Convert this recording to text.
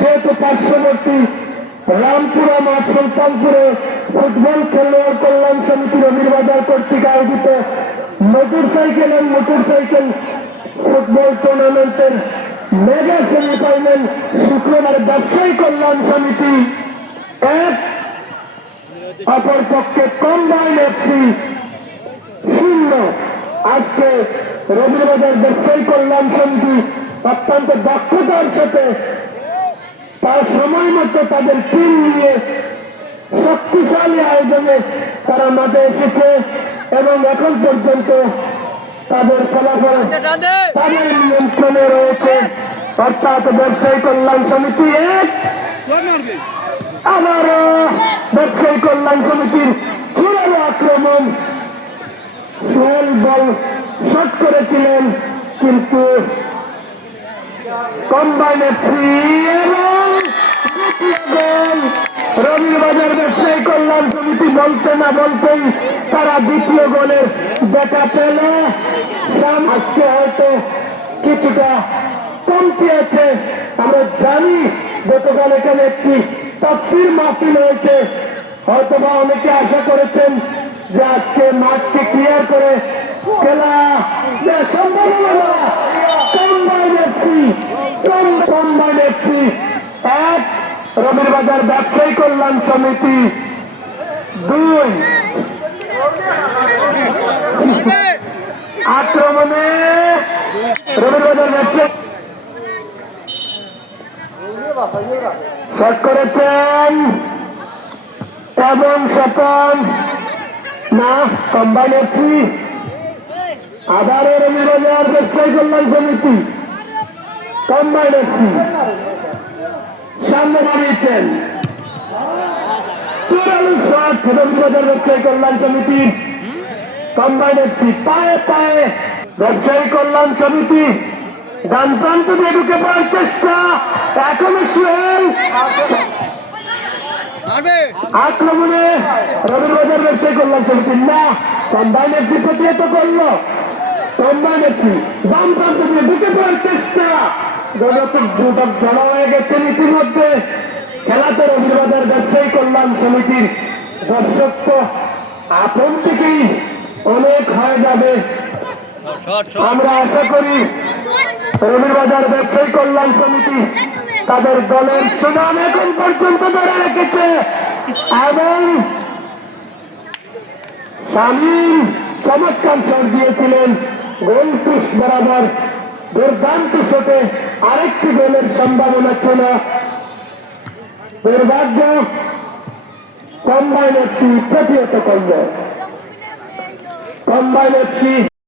যেহেতু পার্শ্ববর্তী রামপুরা মাঠ সুলতানপুরে ফুটবল খেলোয়াড় কল্যাণ সমিতি রবির বাজার কর্তৃক আয়োজিত মোটর সাইকেল এবং মোটর সাইকেল ফুটবল টুর্নামেন্টের মেগা সেমিফাইনাল শুক্রবার ব্যবসায়ী কল্যাণ সমিতি এক, অপর পক্ষে কম্বাইন এফসি শূন্য। আজকে রবীন্দ্রবাজার ব্যবসায়ী কল্যাণ সমিতি অত্যন্ত দক্ষতার সাথে তার সময় মতো তাদের টিম নিয়ে শক্তিশালী আয়োজনে তারা মাঠে এসেছে এবং এখন পর্যন্ত তাদের ফলাফল তাদের নিয়ন্ত্রণে রয়েছে। অর্থাৎ ব্যবসায়ী কল্যাণ সমিতি এক আবারও ব্যবসায়ী কল্যাণ সমিতির চূড়ান্ত আক্রমণ। সোহেল বল শট করেছিলেন কিন্তু কম্বাইন গোল রবির বাজার ব্যবসায়ী কল্যাণ না তারা দ্বিতীয় গোলের দেখা পেল। কিছুটা কমতি আছে। আমরা জানি গতকাল এখানে একটি তাফসির মাহফিল হয়েছে। হয়তো বা অনেকে আশা করেছেন যে আজকে মাঠকে ক্লিয়ার করে খেলা যে সম্ভব হলো না কম্বাইন এফসি কম্বাইন এফসি এক রবির বাজার ব্যবসায়ী কল্যাণ সমিতি। দুই। আক্রমণে রবির বাজার ব্যবসায়ী শট করেছেন। এবং স্বপন না কম্বাইন এফসি আবারও রবিবাজার ব্যবসায়ী কল্যাণ সমিতি। কম্বাইন এফসি সামনে বাড়িয়েছেন চূড়ান্ত শট রবিবাজার ব্যবসায়ী কল্যাণ সমিতির কম্বাইন এফসি পায়ে পায়ে ব্যবসায়ী কল্যাণ সমিতি। ডান প্রান্ত দিয়ে ঢুকে পড়ার চেষ্টা। এখনও সোহেল। আক্রমণে রবিবাজার ব্যবসায়ী কল্যাণ সমিতি না। কম্বাইন এফসি প্রতিহত করল। কম্বাইন এফসি বাম প্রান্ত দিয়ে ঢুকে পড়ার চেষ্টা। জগতের দুটা জানা হয়ে গেছে ইতিমধ্যে খেলাতে রবিবাজার ব্যবসায়ী কল্যাণ সমিতির দর্শক তো আপন থেকেই অনেক হয়ে যাবে। আমরা আশা করি রবিবাজার ব্যবসায়ী কল্যাণ সমিতি তাদের দলের সুনাম এখন পর্যন্ত ধরে রেখেছে এবং শামীম চমৎকার শট দিয়েছিলেন গোল পোস্ট বরাবর দুর্দান্ত শটে সম্ভাবনা ছিল দুর্ভাগ্য কম্বাইন এফসি প্রতিহত করল। Combine FC